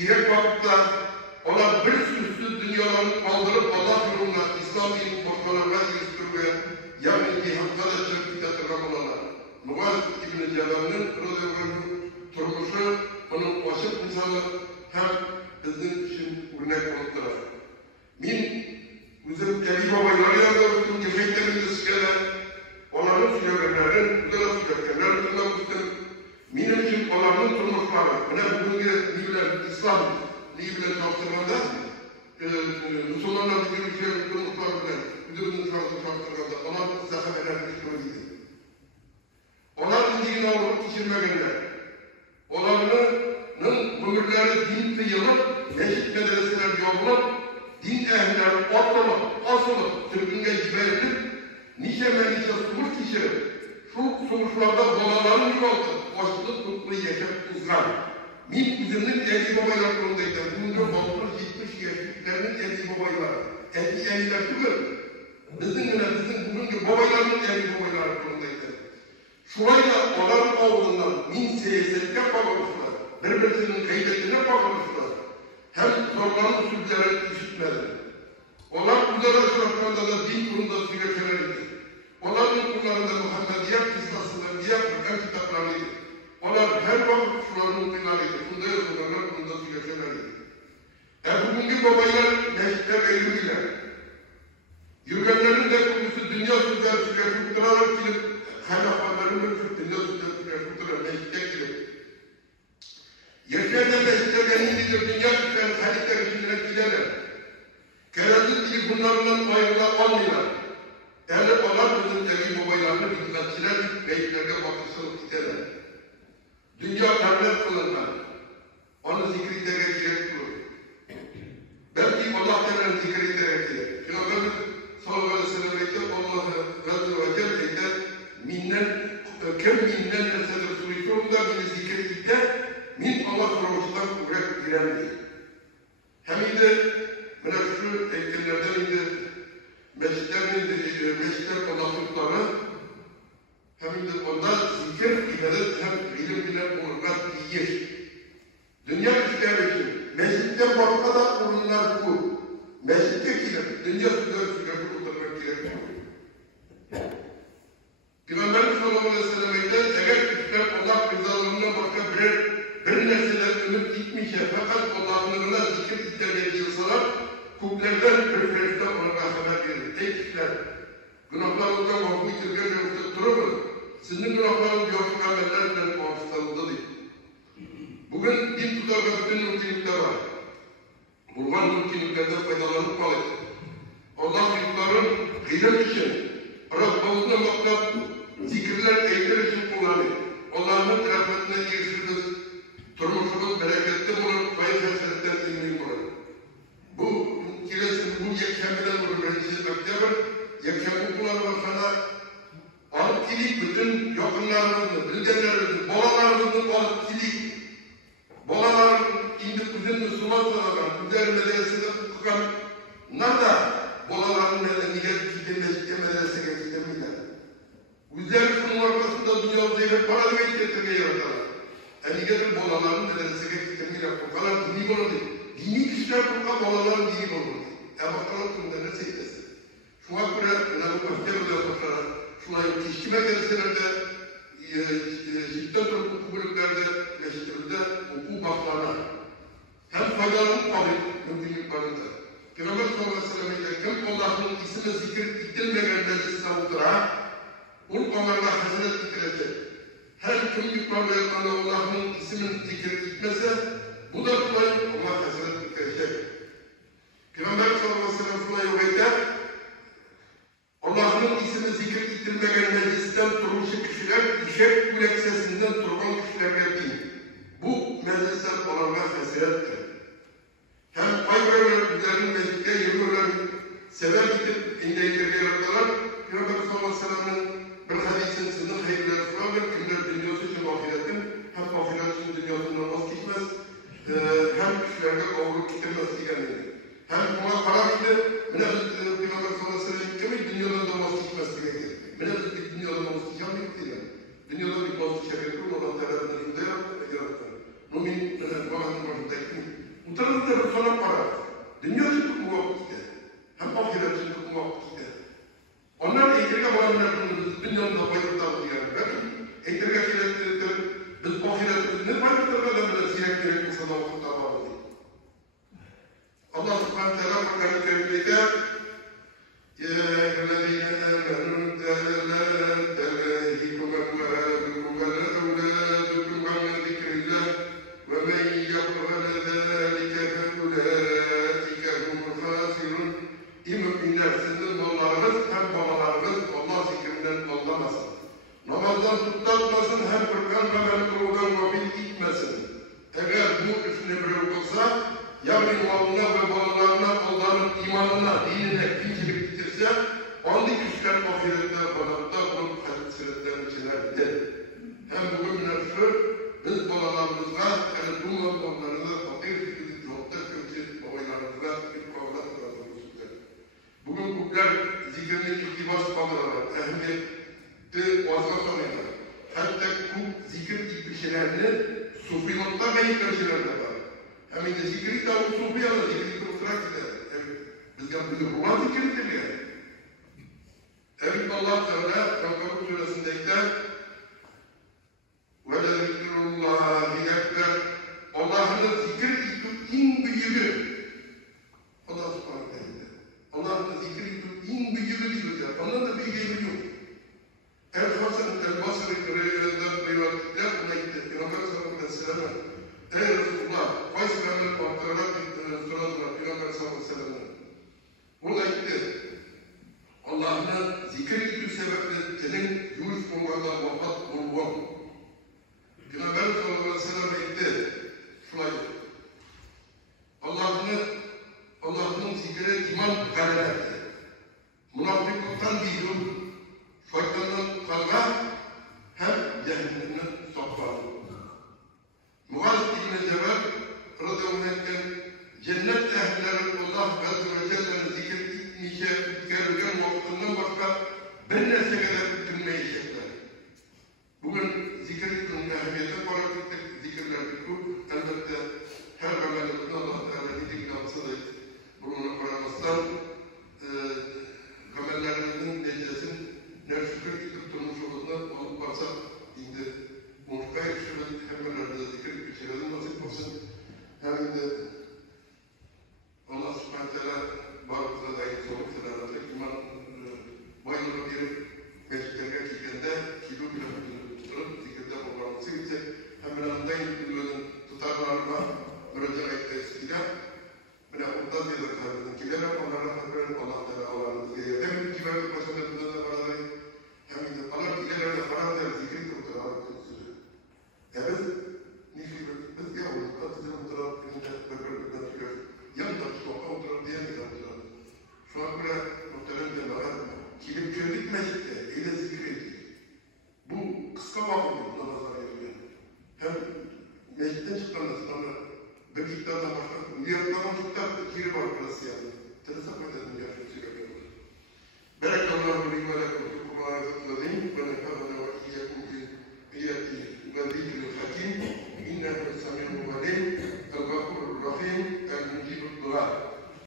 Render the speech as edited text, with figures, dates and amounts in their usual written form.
gerek vakitte olan bir sürü dünyaların kaldırıp Allah yolunda İslam dinin korkmalarına iliştirmeye yani cihatta da çırpıda tırnamalarına Muaz İbn-i Celal'ın turmuşu, onun aşık insanı hem bizim için örnek oldular. Min bizim Ebi Babayları yazarım, gefeklerin diskele, onların sürekenlerin, güzel sürekenlerin, benim için olanın turmuşları, bugün İslam liyle çalıştırmada, Müslümanlar bir şey turmuşlar müdürünün çalıştırmada, onlar zaten önemli söyledi. Onlar indiğine olup geçirmeyenler, onların ömürleri din kıyılıp, meşit medreseler yollup, din ehliler otlanıp, asılıp, sürgünge ciberilip, nice suğur kişi, şu sonuçlarda bolaların yoldu, hoşluk mutlu yaşam uzran. Min bizimlik Ebi Babaylar yolundaydı. Bunca 60-70 yaşlıklarının Ebi Babaylar. Ebi Ebiler tübür. Bizim bugünkü babayların Ebi Babaylar yolundaydı. Şurayla olan oğlundan min siyasetine bağlamışlar. Birbirinin gıybetine bağlamışlar. Hem zorların usulleri işitmedi. Onlar bunlara şartlarda da din kurumda süreçleriydi. Onların kurlarında Muhammediyet kıssasında diğer Kur'an kitaplarıydı. Onlar her vakit şuların kılarıydı. Bunda yazılanlar bunda süreçleriydi. Bugünkü babaylar meşte eylülüyle. Yürgenlerin de konusu dünya süreçleri kurtularak gidip kaynaklarının dünya süreçleri kurtularak meşte gidip. Yaşayan meşte denildiğinde dünya süreçleri halikler içinde giderler. Kerendit gibi bunlardan ayrıla olmuyorlar. Yani onlar bizim Ebi Babaylarını hizmetçiler, beytlerde bakışılıp giderler. Dünya devlet kılınlar. Onu zikri gerek kılır. Belki Allah Teala'nın zikri gerektirir. Peygamberimiz sallallahu aleyhi ve sellem'e Allah'ı Razı ve Celle'de kem minnen nesedir surişonda beni zikri gider, min Allah sorumlusundan kuvvet girendir. Hem de şu eklemlerden indi meşitler anlattıkları hem de ondan zikir, ibadet hem ilim bilen olurlar değil. Dünya işleri için meşitte bakma da kurumlar bu. Meşitte kilim, dünya sürekli kurtarmak gerekir. Peygamberimiz sallallahu aleyhi ve sellem'de eğer kişiler Allah rızalarından başka bir nesneler ümit gitmişse fakat Allah'ın zikir ihtiyacı yılsalar kublerden bir ferişte onlara haber verir. Ey kişiler, günahlarınızdan korkmak için bir yoksa durunuz. Sizin günahlarınız yoksa amellerden bağışlanıldıdır. Bugün din tutarda bütün mümkünlükler var. Bunlar mümkünlüklerden faydalanıp kalır. Allah yurtların kıymet için, Rabbimizle matlab, zikirler eğitim için kullanır. Allah'ın rahmetine girişiriz, turmuşumuz bereketli olur, bayır hasenetten ünlü olur. Bu yekşemiden olur, Meclis-i Mekteber, yekşem okulları var sana, alıp ilik bütün yakınlarımızı, bildenlerimizi, bolalarımızı alıp ilik, bolalar indi bizim Müslüman sanadan, güzel medresede okukan, bunlar da bolaların nedeniyle kitleşke medreseye geçiremiyorlar. Güzel şunun arkasında dünya zeyret para da geçirmeye yaratarlar. Gelir bolaların medreseye geçiremiyorlar, o kadar dini olur değil. Dini kişiler kurka bolaların dini olur. Bakalım bunda ne seyredesin? Şuna göre, bu köfte ödüyorlar, şuna kişi medreselerde, cidden hukukulüklerde, meşgulde hukuk haklarına hem faydalanıp kabul mümkünlüklerinde. Peygamber sallallahu aleyhi ve sellem'e kim Allah'ın ismini zikir ettirmeyen meclis savutura, onlarla hasenet diktirecek. Her kim yüklerle Allah'ın ismini zikir etmese, bu da kolay Allah hasenet diktirecek. Peygamber sallallahu aleyhi ve sellem şuna yönetir, Allah'ın ismini zikir ettirmeyen meclisten durmuş kişiler, işek güleksesinden duran kişilerle değil. namazını okut tamamı değil. Allah subhanahu wa ta'ala Kur'an-ı Kerim'de يا أيها الذين آمنوا لا تلهكم أموالكم ولا أولادكم عن ذكر الله ومن يفعل ذلك فأولئك هم الخاسرون İmam sizin mallarınız hem babalarınız Allah zikrinden anlamasın. Namazdan tutlatmasın hem Kur'an ve menkurudan gafil gitmesin. Eğer bu üstüne bırakılsa yarın malına ve babalarına aldanıp imanına, dinine kimcilik getirse anlık üstten ahiretler banatta onun hadisletlerin içine gider. Hem bugün nefsü biz babalarımızla yani bu mallarımızla fakir fikri yokta kötü babalarımızla bir kavga kazanmışlar. Bugün kuklar zikrini iktibas kalırlar, ehemmiyeti vazgeçmeyenler. Hatta bu zikir gibi şeylerini sufiyatta meyikler şeyler de var. Hem de zikri de o sufiyalar, zikri de ısrak eder. Bizden bizi ruhan zikridir yani. Evet Allah Teala Rabbim suresindeki وَلَذِكْرُ اللّٰهِ اَكْبَرْ Allah'ın zikir en büyüğü. Allah subhanahu wa ta'ala. Allah'ın zikir en büyüğü diyor ya. Ondan da büyüğü yok. El-Hasan el-Basri rivayetler buna gitti. Peygamber sallallahu aleyhi ve sellem ey Resulullah Vayselam'ın kontrolat sorular Peygamber sallallahu aleyhi ve sellem buna gitti. Allah'ın zikir ettiği sebeple senin yürüyüş konularda vefat olman